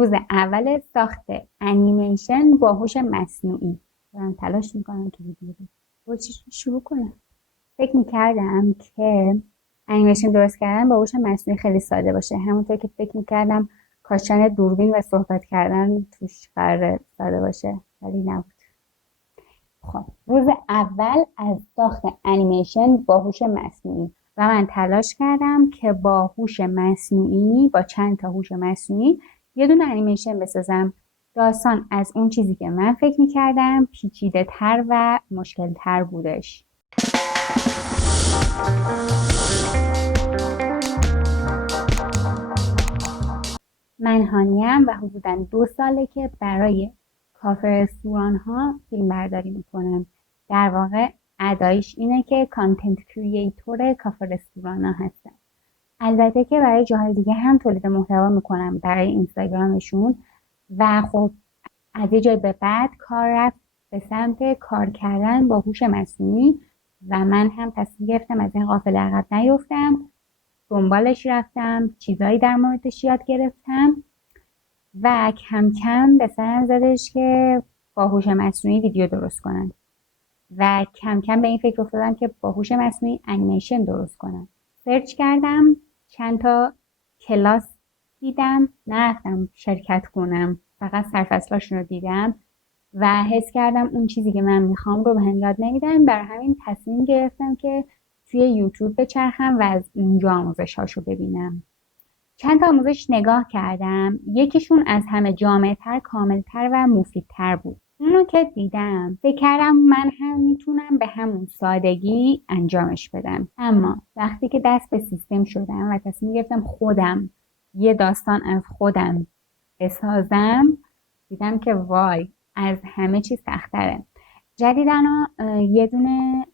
روز اول ساخت انیمیشن با هوش مصنوعی دارم تلاش میکنم که ویدیو رو شروع کنم. فکر میکردم که انیمیشن درست کردن با هوش مصنوعی خیلی ساده باشه، همونطور که فکر میکردم کاشتن دوربین و صحبت کردن توش قرار ساده باشه، ولی نبود. خب روز اول از ساخت انیمیشن با هوش مصنوعی و من تلاش کردم که با هوش مصنوعی، با چند تا هوش مصنوعی یه دونه انیمیشن بسازم. داستان از اون چیزی که من فکر میکردم پیچیده تر و مشکل تر بودش. من هانیم و حدوداً 2 ساله که برای کافه رستوران ها فیلم برداری میکنم. در واقع ادایش اینه که کانتنت کریئتور کافه رستوران ها هستم. البته که برای جاهای دیگه هم تولید محتوا میکنم برای اینستاگرامشون و خب از یه جای به بعد کار رفت به سمت کار کردن با هوش مصنوعی و من هم تصمیم گرفتم از این قافله عقب نیفتم، دنبالش رفتم، چیزایی در موردش یاد گرفتم و کم کم به سرم زدش که با هوش مصنوعی ویدیو درست کنم و کم کم به این فکر افتادم که با هوش مصنوعی انیمیشن درست کنم. سرچ کردم، چند تا کلاس دیدم، نرفتم شرکت کنم، فقط سرفصلاشون رو دیدم و حس کردم اون چیزی که من میخوام رو بهم یاد نمیدن. برای همین تصمیم گرفتم که توی یوتیوب بچرخم و از اونجا آموزش هاشو ببینم. چند تا آموزش نگاه کردم، یکیشون از همه جامع‌تر، کاملتر و مفیدتر بود. اونو که دیدم فکر کردم من هم میتونم به همون سادگی انجامش بدم. اما وقتی که دست به سیستم شدم و تصمیم گرفتم خودم یه داستان از خودم بسازم، دیدم که وای، از همه چیز سخت‌تره. جدیداً یه دونه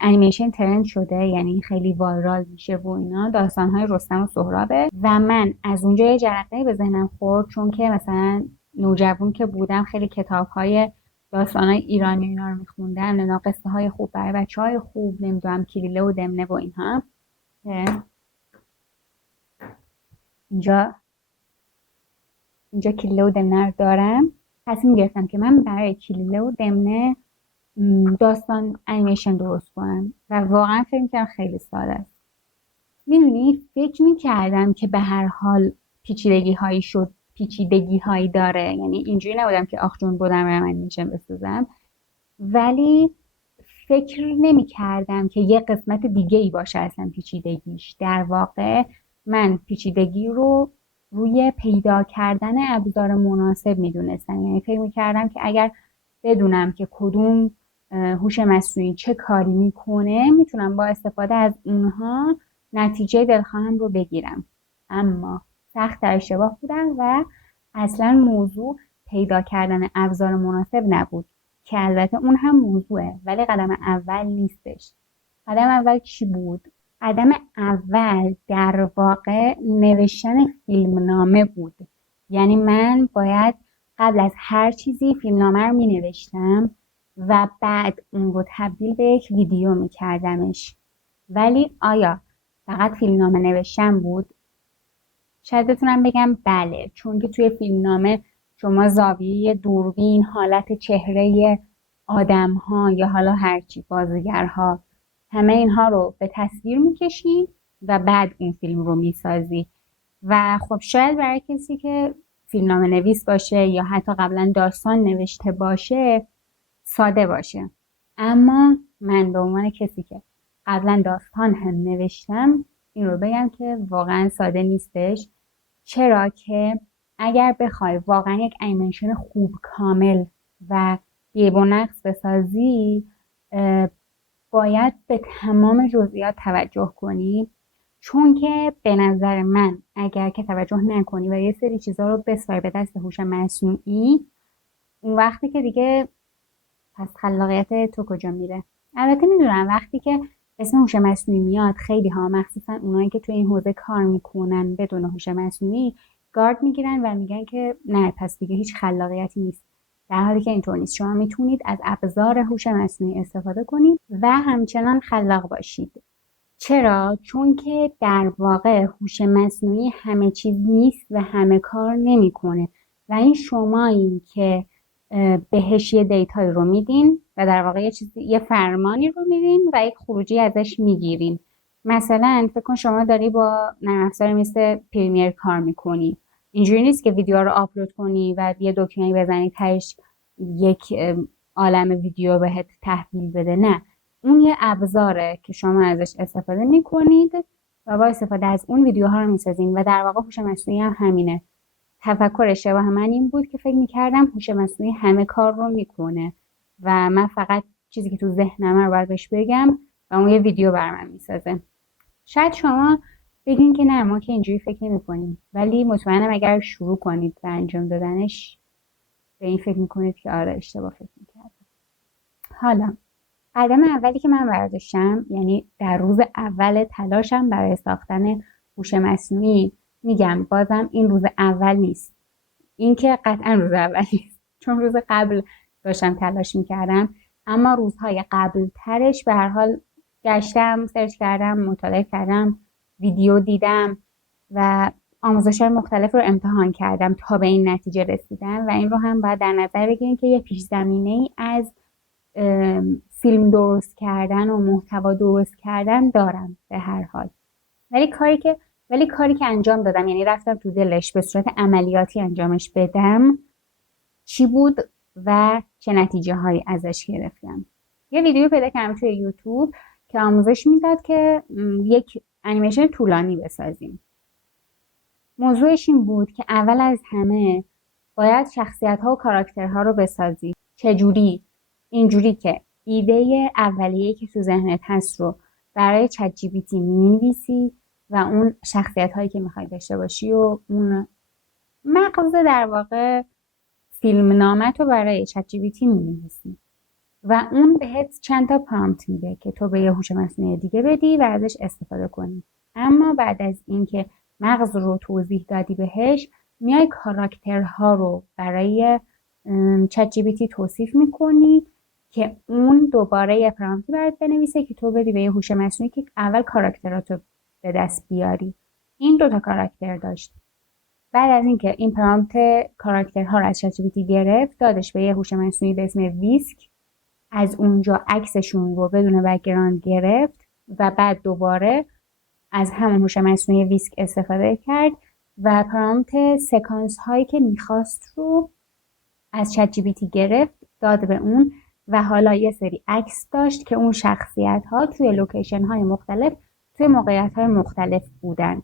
انیمیشن ترند شده، یعنی خیلی وایرال میشه و اینا، داستانهای رستم و سهرابه و من از اونجا یه جرقه‌ای به ذهنم خورد، چون که مثلا نوجوان که بودم خیلی کتاب‌های داستانهای ایرانی اینا رو میخوندم، اینا قصه های خوب برای بچه‌های خوب، نمیدونم کلیله و دمنه و اینها. اینجا کلیله و دمنه رو دارم. تصمیم گرفتم که من برای کلیله و دمنه داستان انیمیشن درست کنم و واقعا فکر می‌کردم خیلی ساده است. میدونی فکر می‌کردم که به هر حال پیچیدگی هایی داره، یعنی اینجوری نبودم که آخ جون بودم برم انیمیشن بسازم، ولی فکر نمی‌کردم که یه قسمت دیگه ای باشه اصلا پیچیدگیش. در واقع من پیچیدگی رو روی پیدا کردن ابزار مناسب میدونستم، یعنی فکر می‌کردم که اگر بدونم که کدوم هوش مصنوعی چه کاری میکنه میتونم با استفاده از اونها نتیجه دلخواهم رو بگیرم. اما سخت در اشتباه بودم و اصلا موضوع پیدا کردن ابزار مناسب نبود که البته اون هم موضوعه، ولی قدم اول نیستش. قدم اول چی بود؟ قدم اول در واقع نوشتن فیلمنامه بود. یعنی من باید قبل از هر چیزی فیلمنامه رو می نوشتم و بعد اون رو تبدیل به یک ویدیو می کردمش. ولی آیا فقط فیلمنامه نوشتن بود؟ شاید بتونم بگم بله، چون که توی فیلمنامه شما زاویه دوربین، حالت چهره آدم ها یا حالا هرچی بازیگرها، همه اینها رو به تصویر میکشی و بعد این فیلم رو میسازی. و خب شاید برای کسی که فیلمنامه نویس باشه یا حتی قبلا داستان نوشته باشه ساده باشه، اما من به عنوان کسی که قبلا داستان هم نوشتم این رو بگم که واقعا ساده نیستش. چرا که اگر بخوای واقعا یک انیمیشن خوب، کامل و بی‌عیب و نقص بسازی، باید به تمام جزئیات توجه کنی، چون که به نظر من اگر که توجه نکنی و یه سری چیزا رو بسپاری به دست هوش مصنوعی، اون وقتی که دیگه پس خلاقیت تو کجا میره؟ البته میدونم وقتی که اسم هوش مصنوعی میاد خیلی ها، مخصوصا اونایی که توی این حوزه کار میکنن بدون هوش مصنوعی، گارد میگیرن و میگن که نه پس دیگه هیچ خلاقیتی نیست، در حالی که اینطور نیست. شما میتونید از ابزار هوش مصنوعی استفاده کنید و همچنان خلاق باشید. چرا؟ چون که در واقع هوش مصنوعی همه چیز نیست و همه کار نمیکنه و این شمایین که بهش یه دیتایی رو میدین و در واقع یه فرمانی رو میدین و یک خروجی ازش میگیرین. مثلا فکر کن شما داری با نرم افزاری مثل پریمیر کار میکنی. اینجوری نیست که ویدیو رو آپلود کنی و یه دکمه‌ای بزنی تهش یک عالم ویدیو بهت تحویل بده. نه، اون یه ابزاره که شما ازش استفاده میکنید و با استفاده از اون ویدیوها رو میسازین و در واقع هوش مصنوعی هم همینه. تفکر اشتباه من این بود که فکر میکردم هوش مصنوعی همه کار رو میکنه و من فقط چیزی که تو ذهنم رو باید بهش بگم و اون یه ویدیو بر من میسازه. شاید شما بگین که نه، ما که اینجوری فکر نمیکنیم، ولی مطمئنم اگر شروع کنید به انجام دادنش به این فکر میکنید که آره اشتباه فکر میکردم. حالا قدم اولی که من برداشتم، یعنی در روز اول تلاشم برای ساختن هوش مصنوعی، میگم بازم این روز اول نیست، این که قطعا روز اول نیست چون روز قبل داشتم تلاش میکردم، اما روزهای قبل ترش به هر حال گشتم، سرچ کردم، مطالعه کردم، ویدیو دیدم و آموزش‌های مختلف رو امتحان کردم تا به این نتیجه رسیدم و این رو هم باید در نظر بگیریم که یه پیش زمینه‌ای از فیلم درست کردن و محتوا درست کردن دارم به هر حال. ولی کاری که انجام دادم، یعنی رفتم تو دلش به صورت عملیاتی انجامش بدم، چی بود و چه نتیجه هایی ازش گرفتم. یه ویدیو پیدا کردم توی یوتیوب که آموزش میداد که یک انیمیشن طولانی بسازیم. موضوعش این بود که اول از همه باید شخصیت ها و کاراکترها رو بسازی. چجوری؟ اینجوری که ایده اولیه‌ای که تو ذهنت هست رو برای چت جی پی تی می‌نویسی و اون شخصیت هایی که میخوای داشته باشی و اون مغز در واقع فیلم نامت رو برای چت جی پی تی می‌نویسی و اون بهت چند تا پرامپت میده که تو به یه هوش مصنوعی دیگه بدی و ازش استفاده کنی. اما بعد از اینکه مغز رو توضیح دادی بهش، میای کاراکترها رو برای چت جی پی تی توصیف میکنی که اون دوباره یه پرامپتی برات بنویسه که تو بدی به یه هوش مصنوعی که اول کاراکتراتو به دست بیاری. این دوتا کاراکتر داشت. بعد از اینکه این پرامپت کاراکترها رو از چت جی پی تی گرفت، دادش به یه هوش مصنوعی به اسم ویسک، از اونجا عکسشون رو بدون بک‌گراند گرفت و بعد دوباره از همون هوش مصنوعی ویسک استفاده کرد و پرامپت سکانس هایی که میخواست رو از چت جی پی تی گرفت، داد به اون و حالا یه سری عکس داشت که اون شخصیت ها توی لوکیشن های مختلف توی موقعیت های مختلف بودن.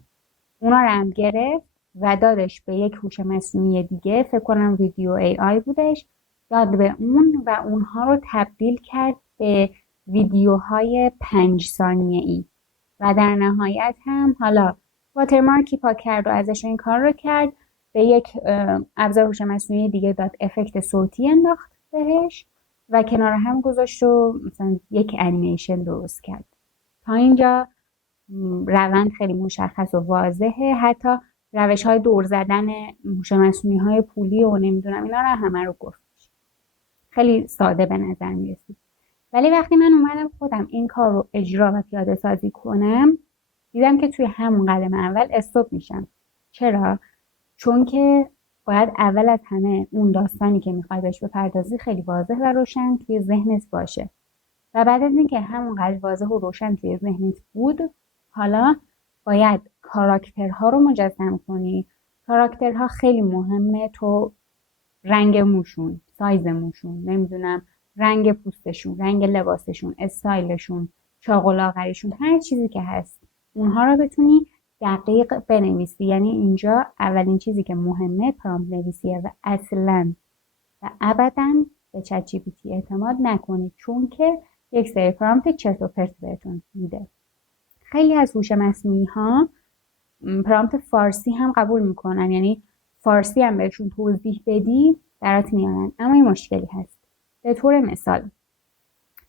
اونا رو هم گرفت و دادش به یک هوش مصنوعی دیگه، فکر کنم ویدیو ای آی بودش، داد به اون و اونها رو تبدیل کرد به ویدیوهای 5 ثانیه‌ای و در نهایت هم حالا واترمارکی پاک کرد و ازش این کار رو کرد، به یک ابزار هوش مصنوعی دیگه داد افکت صوتی انداخت بهش و کنار هم گذاشت و مثلا یک انیمیشن درست کرد. تا اینجا روند خیلی مشخص و واضحه. حتی روش های دور زدن هوش مصنوعی های پولی و نمیدونم اینا رو همه رو گفتش. خیلی ساده به نظر میرسید. ولی وقتی من اومدم خودم این کار رو اجرا و پیاده سازی کنم، دیدم که توی همون قدم اول استاپ میشم. چرا؟ چون که باید اول از همه اون داستانی که میخوای بهش بپردازی خیلی واضح و روشن توی ذهنت باشه و بعد از اینکه همونقدر واضح و روشن توی ذهنت بود، حالا باید کاراکترها رو مجسم کنی. کاراکترها خیلی مهمه، تو رنگ موشون، سایز موشون، نمیدونم رنگ پوستشون، رنگ لباسشون، استایلشون، چاق و لاغریشون، هر چیزی که هست اونها رو بتونی دقیق بنویسی. یعنی اینجا اولین چیزی که مهمه پرامپت نویسیه و اصلا و ابدا به چت جی پی تی اعتماد نکنید، چون که یک سری پرامپت چرت و پرت بهتون میده. خیلی از هوش مصنوعی ها پرامپت فارسی هم قبول میکنن، یعنی فارسی هم بهشون توضیح بدی برات میارن، اما این مشکلی هست. به طور مثال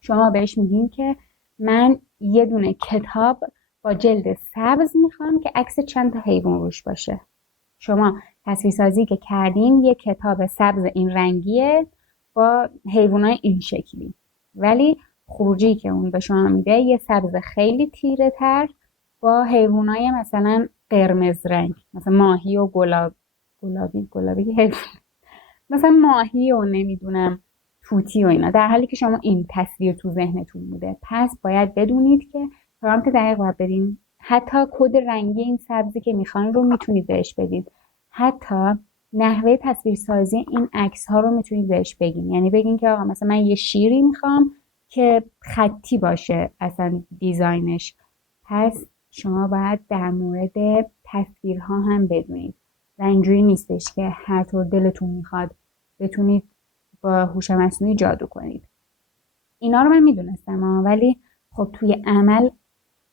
شما بهش میگین که من یه دونه کتاب با جلد سبز میخوام که عکس چند تا حیوان روش باشه. شما تصویرسازی که کردین یه کتاب سبز این رنگیه با حیوانای این شکلی، ولی خروجی که اون به شما میده یه سبز خیلی تیره تر با حیوانای مثلا قرمز رنگ، مثلا ماهی و گلابی که مثلا ماهی و نمیدونم توتی و اینا، در حالی که شما این تصویر تو ذهنتون بوده. پس باید بدونید که پرامپت دقیق باید بدین. حتی کد رنگی این سبزی که میخواین رو میتونید بهش بدید. حتی نحوه تصویرسازی این عکس ها رو میتونید بهش بگین. یعنی بگین که آقا مثلا من یه شیری میخوام که خطی باشه اصلا دیزاینش. پس شما باید در مورد تصویرها هم بدونید و اینجوری نیستش که هر طور دلتون میخواد بتونید با هوش مصنوعی جادو کنید. اینا رو من میدونستم ولی خب توی عمل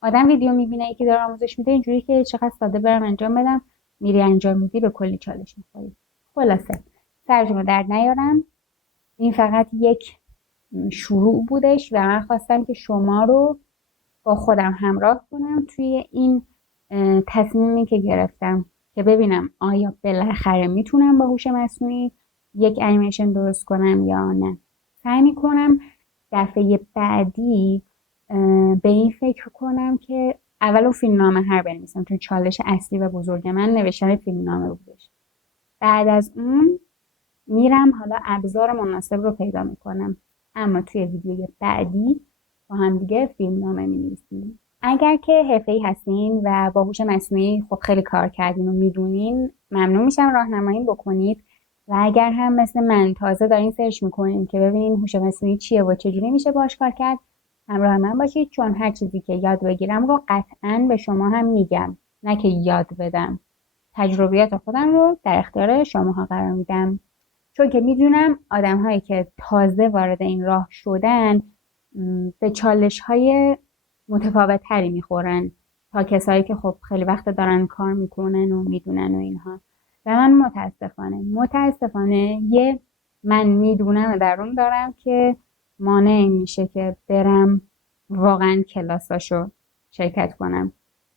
آدم ویدیو میبینه یکی داره آموزش میده اینجوری که چقدر ساده برم انجام بدم، میری انجام میدی به کلی چالش میخوری. خلاصه سرتون رو درد نیارم، این فقط یک شروع بودش و من خواستم که شما رو با خودم همراه کنم توی این تصمیمی که گرفتم که ببینم آیا بالاخره میتونم با هوش مصنوعی یک انیمیشن درست کنم یا نه. سعی میکنم دفعه بعدی به این فکر کنم که اول فیلمنامه هر بنویسم، چون چالش اصلی و بزرگ من نوشتن فیلمنامه بودش. بعد از اون میرم حالا ابزار مناسب رو پیدا میکنم، اما توی ویدیوی بعدی با هم دیگه فیلمنامه می‌نویسیم. اگر که حرفه‌ای هستین و با هوش مصنوعی خب خیلی کار کردین و میدونین، ممنون میشم راهنمایی بکنید. و اگر هم مثل من تازه دارین سرچ میکنین که ببینین هوش مصنوعی چیه و چجوری میشه باهاش کار کرد، همراه من باشید، چون هر چیزی که یاد بگیرم رو قطعاً به شما هم میگم، نه که یاد بدم. تجربیات خودم رو در اختیار شماها قرار میدم، چون که میدونم آدم‌هایی که تازه وارد این راه شدن به چالش‌های متفاوت‌تری میخورن تا کسایی که خب خیلی وقت دارن کار میکنن و میدونن و اینها. و من متاسفانه یه من میدونم درون دارم که مانع میشه که برم واقعا کلاساشو شرکت کنم.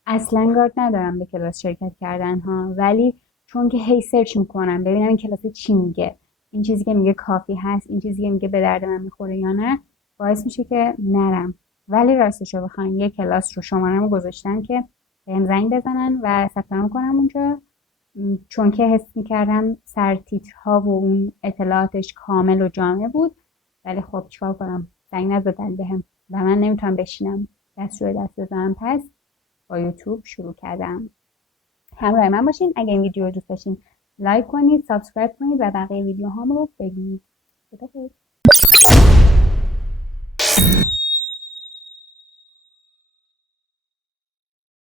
اصلا گارد ندارم به کلاس شرکت کردن ها، ولی چون که هی سرچ میکنم ببینم این کلاس چی میگه، این چیزی که میگه کافی هست، این چیزی که میگه به درد من میخوره یا نه، باعث میشه که نرم. ولی راستش رو بخواین یه کلاس رو شماره‌مو گذاشتن که بهم زنگ بزنن و ثبت نام کنم اونجا، چون که حس میکردم سرتیترها و اون اطلاعاتش کامل و جامع بود. ولی خب چیکار کنم، زنگ نزدن بهم و من نمیتونم بشینم دست روی دست بزنم. پس با یوتیوب شروع کردم. همراه من باشین. اگه این ویدیو رو دوست داشتین لایک کنید، سابسکرایب کنید و بقیه ویدیوهام رو ببینید.